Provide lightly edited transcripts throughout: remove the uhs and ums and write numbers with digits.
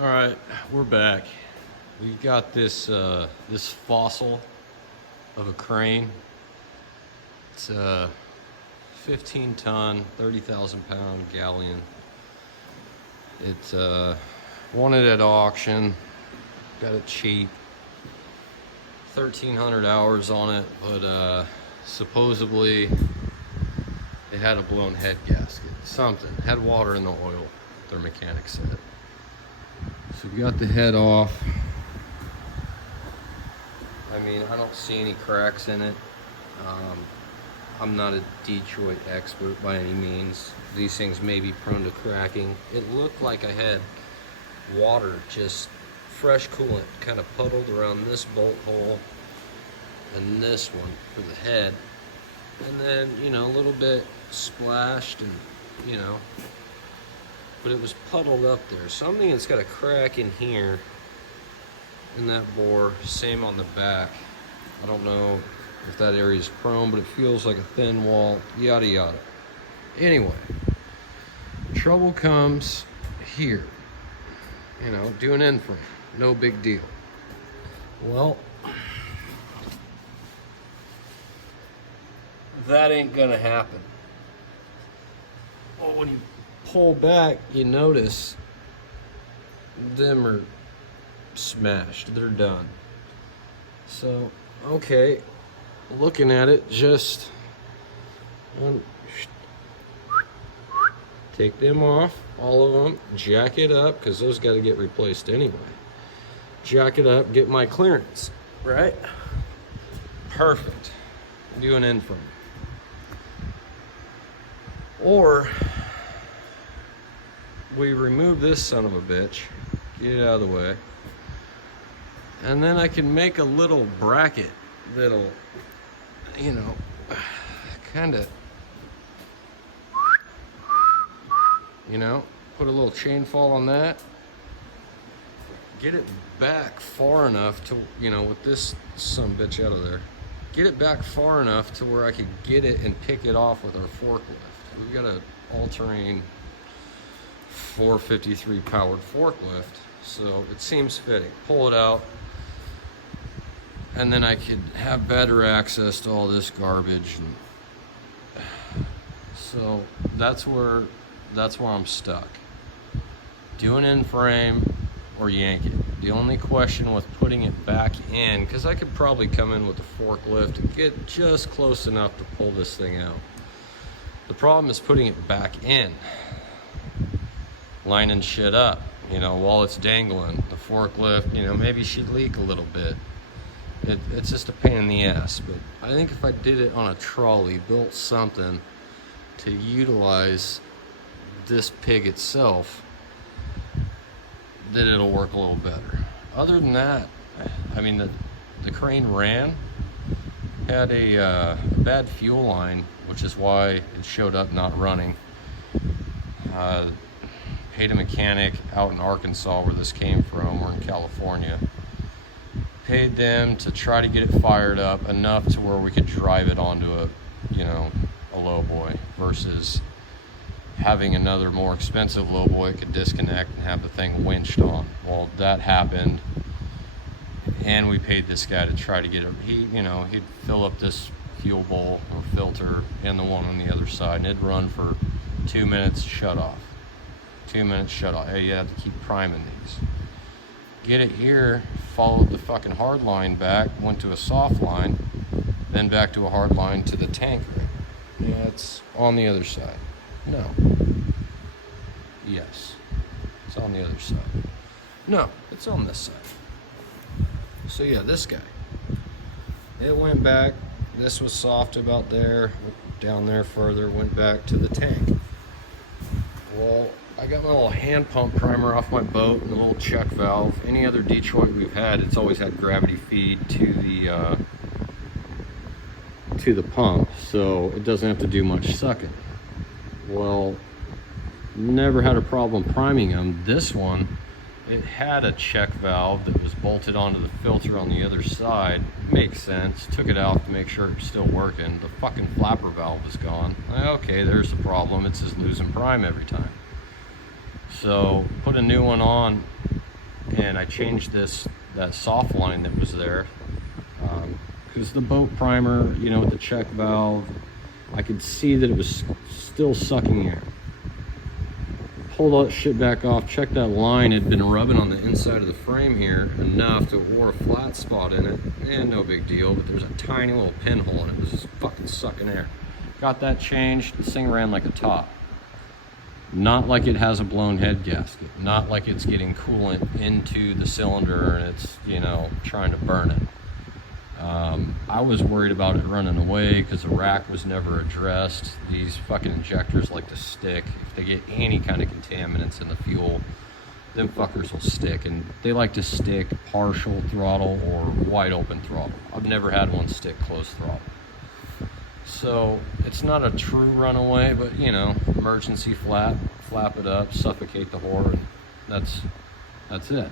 All right, we're back. We've got this fossil of a crane. It's a 15-ton, 30,000-pound Galion. It's wanted at auction. Got it cheap. 1,300 hours on it, but supposedly it had a blown head gasket. Something had water in the oil. Their mechanic said. So we got the head off. I mean, I don't see any cracks in it. I'm not a Detroit expert by any means. These things may be prone to cracking. It looked like I had water, just fresh coolant, kind of puddled around this bolt hole and this one for the head. And then, a little bit splashed and, but it was puddled up there. Something that's got a crack in here in that bore, same on the back. I don't know if that area is prone, but it feels like a thin wall, yada yada. Anyway, trouble comes here. Do an end frame, no big deal. Well, that ain't gonna happen. Well, when you pull back, you notice them are smashed. They're done. So, okay, looking at it, just take them off, all of them, jack it up, because those got to get replaced anyway. Jack it up, get my clearance, right? Perfect. Do an end frame. Or we remove this son of a bitch, get it out of the way, and then I can make a little bracket that'll, kind of, put a little chain fall on that, get it back far enough to, with this son of a bitch out of there, get it back far enough to where I could get it and pick it off with our forklift. We've got an all-terrain 453 powered forklift, so it seems fitting. Pull it out, and then I could have better access to all this garbage. And so that's where I'm stuck. Do an end frame or yank it. The only question with putting it back in, because I could probably come in with the forklift and get just close enough to pull this thing out. The problem is putting it back in, lining shit up, while it's dangling. The forklift, maybe she'd leak a little bit. It's just a pain in the ass. But I think if I did it on a trolley, built something to utilize this pig itself, then it'll work a little better. Other than that, I mean, the crane ran, had a bad fuel line, which is why it showed up not running. Paid a mechanic out in Arkansas where this came from. We're in California. Paid them to try to get it fired up enough to where we could drive it onto a lowboy, versus having another more expensive lowboy it could disconnect and have the thing winched on. Well, that happened, and we paid this guy to try to get it. He'd fill up this fuel bowl or filter and the one on the other side, and it'd run for 2 minutes, shut off. 2 minutes, shut off. You have to keep priming these. Get it here, followed the fucking hard line back, went to a soft line, then back to a hard line to the tank ring. Yeah, it's on the other side. No. Yes. It's on the other side. No, it's on this side. So yeah, this guy. It went back. This was soft about there. Down there further, went back to the tank. Well, I got my little hand pump primer off my boat and a little check valve. Any other Detroit we've had, it's always had gravity feed to the pump, so it doesn't have to do much sucking. Well, never had a problem priming them. This one, it had a check valve that was bolted onto the filter on the other side. Makes sense. Took it out to make sure it was still working. The fucking flapper valve was gone. Okay, there's the problem. It's just losing prime every time. So put a new one on, and I changed that soft line that was there, because the boat primer, you know, with the check valve, I could see that it was still sucking air. Pulled all that shit back off, checked that line. It had been rubbing on the inside of the frame here enough to wore a flat spot in it, and no big deal, but there's a tiny little pinhole and it was just fucking sucking air. Got that changed. This thing ran like a top. Not like it has a blown head gasket, not like it's getting coolant into the cylinder and it's, you know, trying to burn it. I was worried about it running away because the rack was never addressed. These fucking injectors like to stick. If they get any kind of contaminants in the fuel, them fuckers will stick, and they like to stick partial throttle or wide open throttle. I've never had one stick closed throttle. So it's not a true runaway, but you know, emergency flap it up, suffocate the whore, and that's it.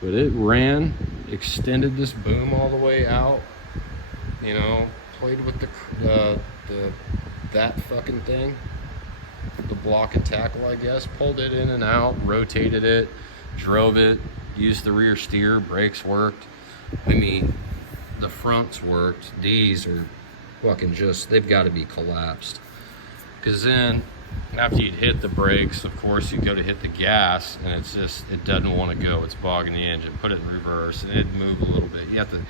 But it ran, extended this boom all the way out, you know, played with that fucking thing, the block and tackle, I guess, pulled it in and out, rotated it, drove it, used the rear steer, brakes worked. I mean, the fronts worked. These are fucking just, they've got to be collapsed. Because then, after you'd hit the brakes, of course, you go to hit the gas, and it's just, it doesn't want to go. It's bogging the engine. Put it in reverse, and it'd move a little bit. You have to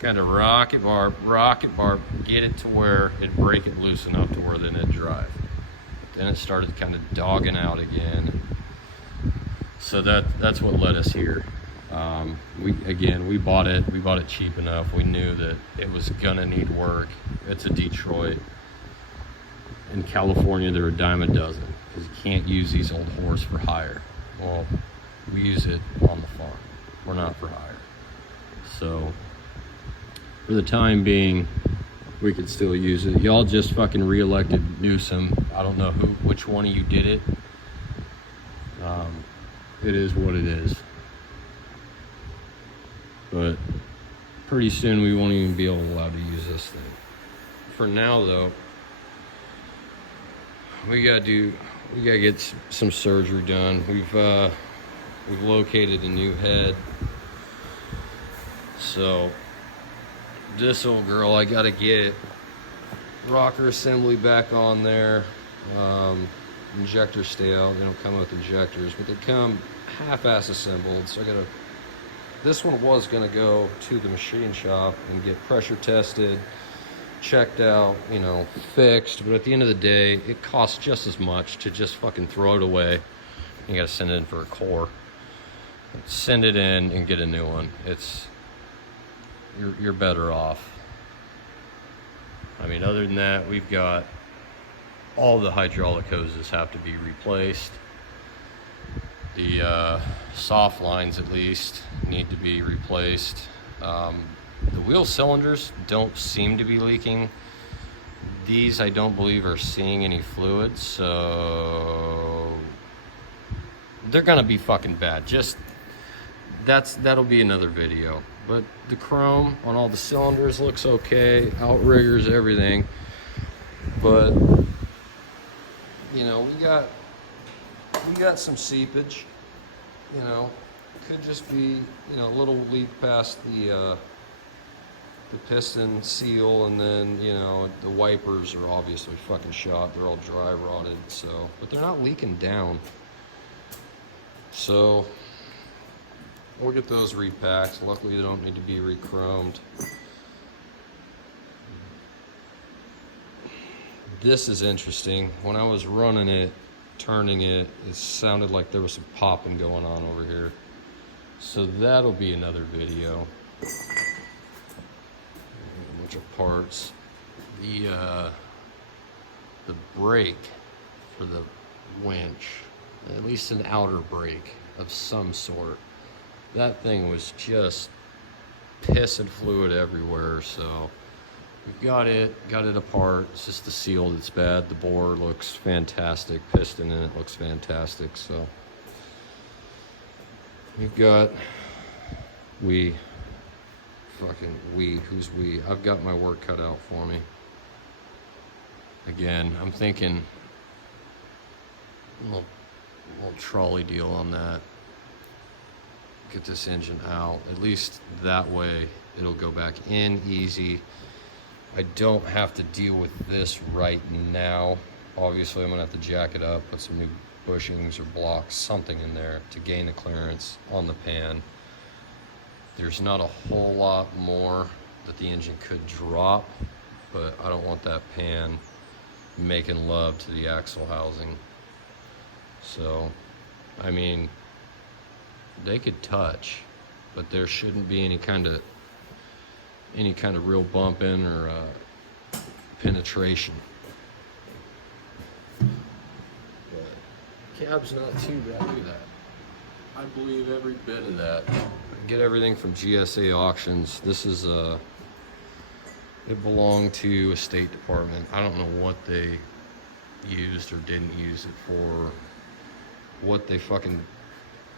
kind of rocket barb, get it to where it'd break it loose enough to where then it'd drive. Then it started kind of dogging out again. So that's what led us here. We bought it cheap enough. We knew that it was gonna need work. It's a Detroit. In California, they're a dime a dozen because you can't use these old whores for hire. Well, we use it on the farm. We're not for hire. So, for the time being, we could still use it. Y'all just fucking re-elected Newsom. I don't know which one of you did it. It is what it is. But pretty soon we won't even be allowed to use this thing. For now, though, we gotta get some surgery done. We've located a new head. So this old girl, I gotta get rocker assembly back on there. Injectors stay out. They don't come with injectors, but they come half-ass assembled. So this one was gonna go to the machine shop and get pressure tested, checked out, you know, fixed. But at the end of the day, it costs just as much to just fucking throw it away. You gotta send it in for a core, send it in and get a new one. You're better off. I mean, other than that, we've got all the hydraulic hoses have to be replaced. The soft lines, at least, need to be replaced. The wheel cylinders don't seem to be leaking. These, I don't believe, are seeing any fluid, so they're gonna be fucking bad. That'll be another video. But the chrome on all the cylinders looks okay, outriggers, everything. But you know, we got some seepage. You know, could just be, you know, a little leak past the piston seal, and then, you know, the wipers are obviously fucking shot. They're all dry rotted, so, but they're not leaking down. So we'll get those repacked. Luckily, they don't need to be re-chromed. This is interesting. When I was running it, turning it, it sounded like there was some popping going on over here. So that'll be another video. A bunch of parts. The brake for the winch, at least an outer brake of some sort. That thing was just pissing fluid everywhere, so we've got it apart. It's just the seal that's bad. The bore looks fantastic. Piston in it looks fantastic. So we've got who's we? I've got my work cut out for me. Again, I'm thinking a little trolley deal on that. get this engine out. At least that way it'll go back in easy. I don't have to deal with this right now. Obviously I'm gonna have to jack it up, put some new bushings or blocks, something in there to gain the clearance on the pan. There's not a whole lot more that the engine could drop, but I don't want that pan making love to the axle housing. So, I mean, they could touch, but there shouldn't be any kind of real bumping or penetration. But cab's not too bad. Look at that. I believe every bit of that. Get everything from GSA auctions. This is it belonged to a State Department. I don't know what they used or didn't use it for, what they fucking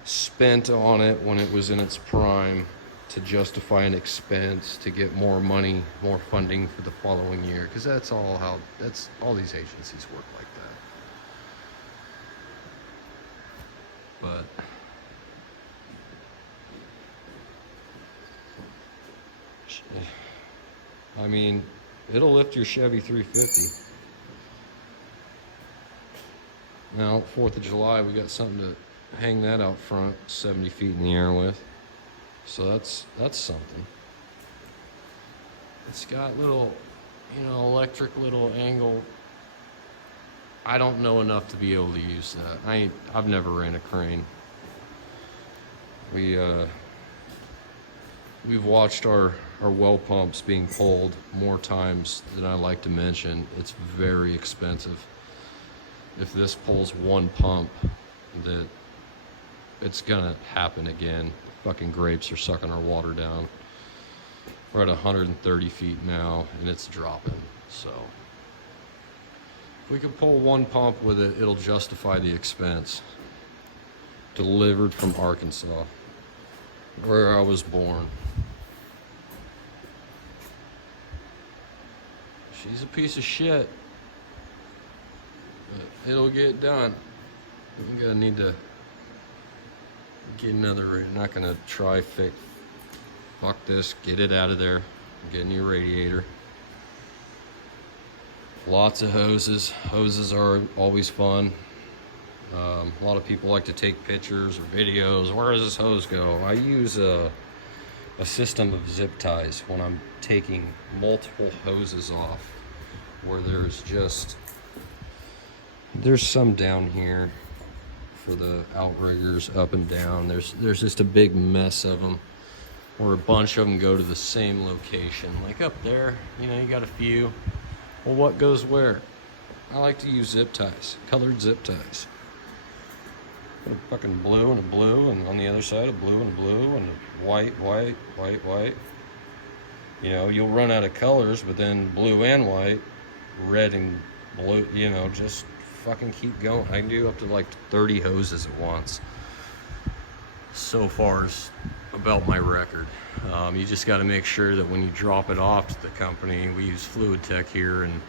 spent on it when it was in its prime to justify an expense to get more money, more funding for the following year, because that's all these agencies work like that. But I mean, it'll lift your Chevy 350. Now, 4th of July, we got something to hang that out front 70 feet in the air with. So that's something. It's got little, electric little angle. I don't know enough to be able to use that. I've never ran a crane. We've watched our well pumps being pulled more times than I like to mention. It's very expensive. If this pulls one pump, that it's gonna happen again. Fucking grapes are sucking our water down. We're at 130 feet now and it's dropping. So if we can pull one pump with it, it'll justify the expense. Delivered from Arkansas, where I was born. She's a piece of shit, but it'll get done. I'm gonna need to get another, not gonna try fuck this, get it out of there, get a new radiator. Lots of hoses. Hoses are always fun. A lot of people like to take pictures or videos. Where does this hose go? I use a system of zip ties when I'm taking multiple hoses off, where there's some down here for the outriggers up and down. There's just a big mess of them, where a bunch of them go to the same location. Like up there, you got a few. Well, what goes where? I like to use zip ties, colored zip ties. Put a fucking blue and a blue, and on the other side a blue and a blue, and a white, white, white, white. You'll run out of colors, but then blue and white, red and blue, just fucking keep going. I can do up to like 30 hoses at once. So far is about my record. You just got to make sure that when you drop it off to the company, we use Fluid Tech here in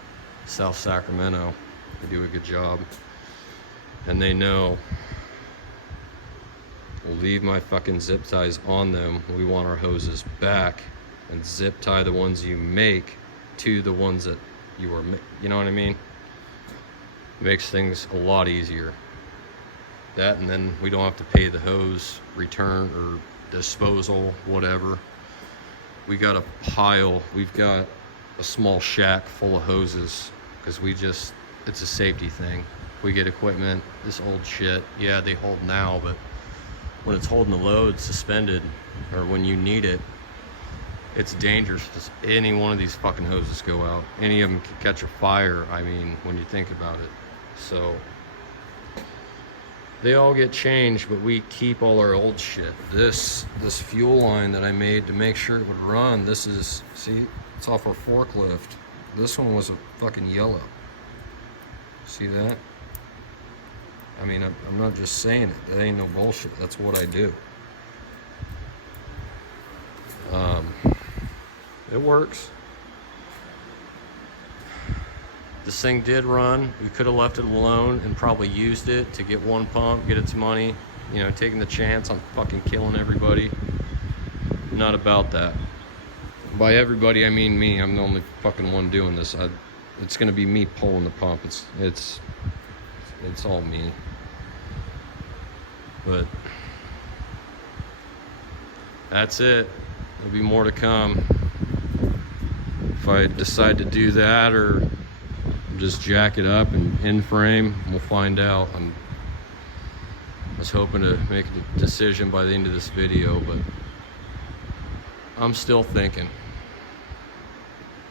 South Sacramento. They do a good job. And they know, we'll leave my fucking zip ties on them. We want our hoses back, and zip tie the ones you make to the ones that you are, you know what I mean? Makes things a lot easier. That, and then we don't have to pay the hose return or disposal, whatever. We got a pile, we've got a small shack full of hoses, because it's a safety thing. We get equipment, this old shit, yeah, they hold now, but when it's holding the load suspended, or when you need it, it's dangerous. Any one of these fucking hoses go out. Any of them can catch a fire, when you think about it. So they all get changed, but we keep all our old shit. This fuel line that I made to make sure it would run, see, it's off our forklift. This one was a fucking yellow. See that? I'm not just saying it. That ain't no bullshit. That's what I do. It works. This thing did run. We could have left it alone and probably used it to get one pump, get its money. you know, taking the chance on fucking killing everybody. Not about that. By everybody, I mean me. I'm the only fucking one doing this. It's gonna be me pulling the pump. It's all me. But that's it. There'll be more to come. If I decide to do that or just jack it up and in frame, we'll find out. I was hoping to make a decision by the end of this video, but I'm still thinking.